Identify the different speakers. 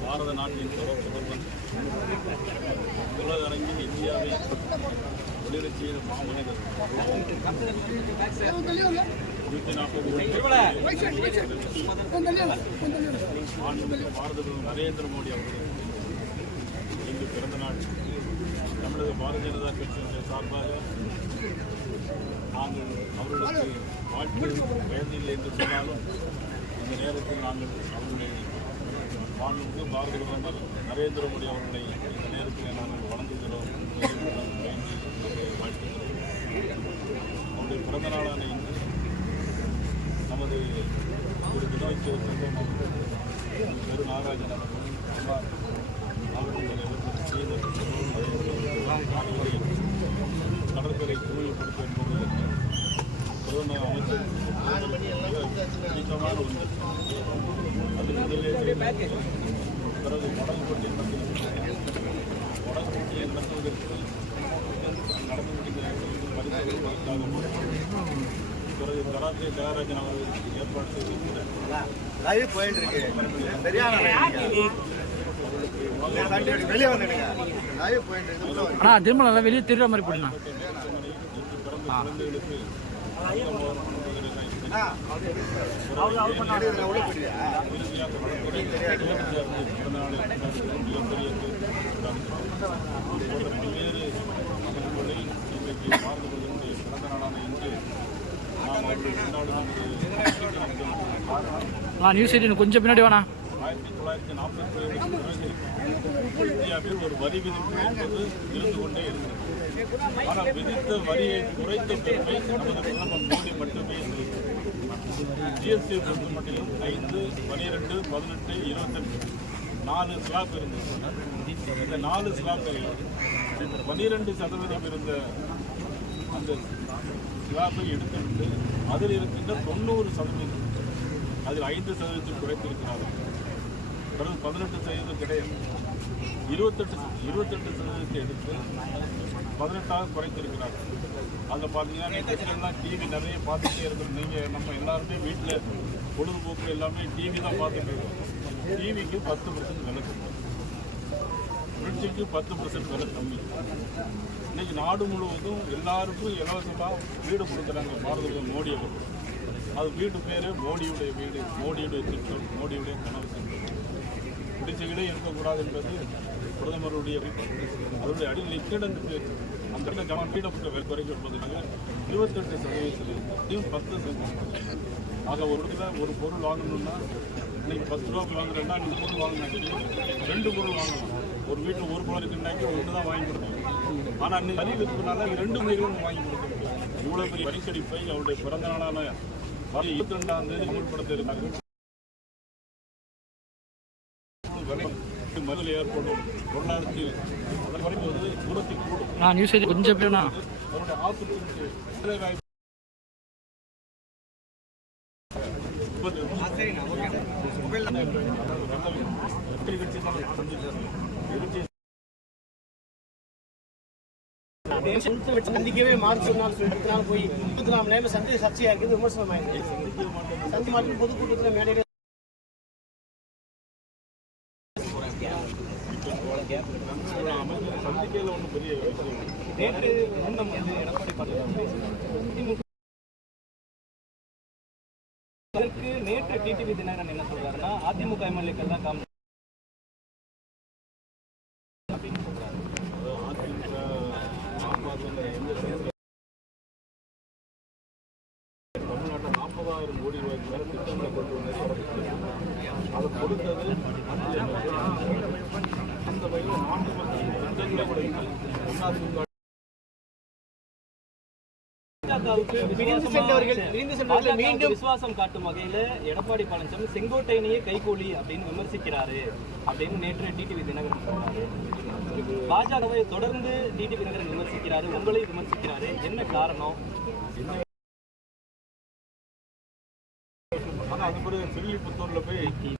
Speaker 1: பாரத நாட்டின் தொடர் தொடர்பன் உலக அரங்கில் இந்தியாவை ஒளிரச் செய்த மாமனிதர். நூற்றி நாற்பது மாண்புமிகு பாரத நரேந்திர மோடி அவர்கள் இன்று பிறந்த நாள் தமிழக பாரதிய ஜனதா கட்சியினுடைய சார்பாக நாங்கள் அவர்களுக்கு வாழ்த்து வயதில்லை என்று சொன்னாலும் இந்த நேரத்தில் நாங்கள் அவர்களை மாண்புமிகு பாரத பிரதமர் நரேந்திர மோடி அவர்களை இந்த நேரத்தில் நாங்கள் வணங்குகிறோம். வாழ்த்துகிறோம் அவருடைய பிறந்த நாளான இன்று நமது ஒரு தினோத்சவ சங்கம் அவர்கள் திரு நாகராஜன் அவர்கள் அவர்களுடைய கடற்கரை தூய்மைப்படுத்த என்பது பிரதமர் அமைச்சர் மிக பிடித்தமான ஒன்று. பிறகு நடத்துவதற்கு மடல் போட்டியை நடத்துவதற்கு நடந்து முடிந்த பிறகு கராத்தே தியாகராஜன் அவர்கள் ஏற்பாடு செய்திருக்கிறார்
Speaker 2: சரியான வெளியே
Speaker 3: திருற மாதிரி போடுண்ணா நியூஸ் எயிட்டின் கொஞ்சம் பின்னாடி வேணா
Speaker 1: ஆயிரத்தி தொள்ளாயிரத்தி நாற்பத்தி இந்தியாவில் ஒரு வரி விதிப்பு என்பது இருந்து கொண்டே இருந்தது. ஆனால் விதித்த வரியை குறைத்த பெருமை நமது பிரதமர் ஜிஎஸ்டி பொறுத்த மட்டிலும் ஐந்து பனிரெண்டு பதினெட்டு இருபத்தெட்டு நாலு ஸ்லாப் இருந்தது. இந்த நாலு ஸ்லாப்பில் பனிரெண்டு சதவீதம் இருந்த அந்த ஸ்லாப்பை எடுத்துவிட்டு அதில் இருக்கின்ற தொண்ணூறு சதவீதம் அதில் ஐந்து சதவீதத்தில் குறைத்திருக்கிறார்கள். பிறகு பதினெட்டு சதவீதம் கிடையாது. இருபத்தெட்டு இருபத்தெட்டு சதவீதத்தை எடுத்து பதினெட்டாக குறைத்திருக்கிறார்கள் அதில் பார்த்தீங்கன்னா நீங்கள் டிவி நிறைய பார்த்துட்டே இருக்கிறோம் நீங்கள் நம்ம எல்லாருமே வீட்டில் பொழுதுபோக்கு எல்லாமே டிவி தான் பார்த்துட்டு இருக்கோம். டிவிக்கு பத்து பர்சன்ட் விலை கம்மி. ஃப்ரிட்ஜுக்கு பத்து பர்சன்ட் விலை கம்மி. இன்றைக்கி நாடு முழுவதும் எல்லாருக்கும் இலவசமாக வீடு கொடுக்குறாங்க பாரத மோடி அவர்கள். அது வீட்டு பேர் மோடியுடைய வீடு மோடியுடைய திட்டம் மோடியுடைய கனவு. திட்டம் பிடிச்ச இருக்கக்கூடாது என்பது பிரதமருடைய விருப்பம். அதனுடைய அடியில் அந்த இடத்துல ஜமான் வீடப்பட்ட விலை குறைக்கப்படுவதற்கு இருபத்தெட்டு சதவீதத்தில் பத்து சதவீதம். ஆக ஒரு இடத்துல ஒரு பொருள் வாங்கணும்னா இன்னைக்கு பத்து ரூபாய்க்கு வாங்குறேன்னா நீ பொருள் வாங்கினாக்கி ரெண்டு பொருள் வாங்கணும். ஒரு வீட்டில் ஒரு பொருள் இருக்குன்னாக்கி ஒன்று தான் வாங்கி கொடுக்கணும். ஆனால் இன்னைக்கு வரி விற்பனால ரெண்டு முறைகளும் வாங்கி கொடுக்க முடியும் இவ்வளோ பெரிய வரிக்கடிப்பை அவருடைய பிறந்த நாளான வர இருபத்தி ரெண்டாம் தேதி அமல்படுத்த இருந்தார்கள் முதல் ஏற்படும் பொருளாதாரத்தில் அதன் வரைக்கும் வந்து தூரத்தை கூடும்
Speaker 3: நான் நியூஸ் கொஞ்சம் பின்னாடி
Speaker 1: அவருடைய ஆப்பர்ச்சுனிட்டி வேலைவாய்ப்பு
Speaker 4: சந்திக்கவே மார்ச் நாள் சொல்லிட்டு போய் முப்பத்தி நாலு நேரம் சந்தி சர்ச்சையா இருக்குது விமர்சனம் ஆயிருக்கு சந்தி மாற்றம் பொதுக்கூட்டத்தில் மேடையில்
Speaker 1: பெரிய
Speaker 4: நேற்று முன்னம் வந்து எடப்பாடி பழனிசாமி அதற்கு நேற்று டிடிவி தினகரன் என்ன சொல்றாருன்னா அதிமுக எம்எல்ஏக்கள் தான் காமி அப்படின்னு சொல்றாரு
Speaker 1: அதிமுக எந்த சேர்ந்து தமிழ்நாட்டில் நாற்பதாயிரம் கோடி ரூபாய்க்கு மேல திட்டங்களை கொண்டு வந்து அதை கொடுத்தது அந்த வகையில் நாட்டு மக்கள் திட்டங்களை
Speaker 4: மீண்டும் விசுவாசம் காட்டும் வகையில எடப்பாடி பழனிசாமி செங்கோட்டையனையே கைகூலி அப்படின்னு விமர்சிக்கிறாரு அப்படின்னு நேற்று டிடிவி தினகரன் சொல்றாரு. பாஜகவை தொடர்ந்து டிடிவி தினகரன் விமர்சிக்கிறாரு உங்களை விமர்சிக்கிறாரு. என்ன காரணம்?
Speaker 1: ஆனால் அது பிறகு சிறுவிப்புத்தூரில் போய்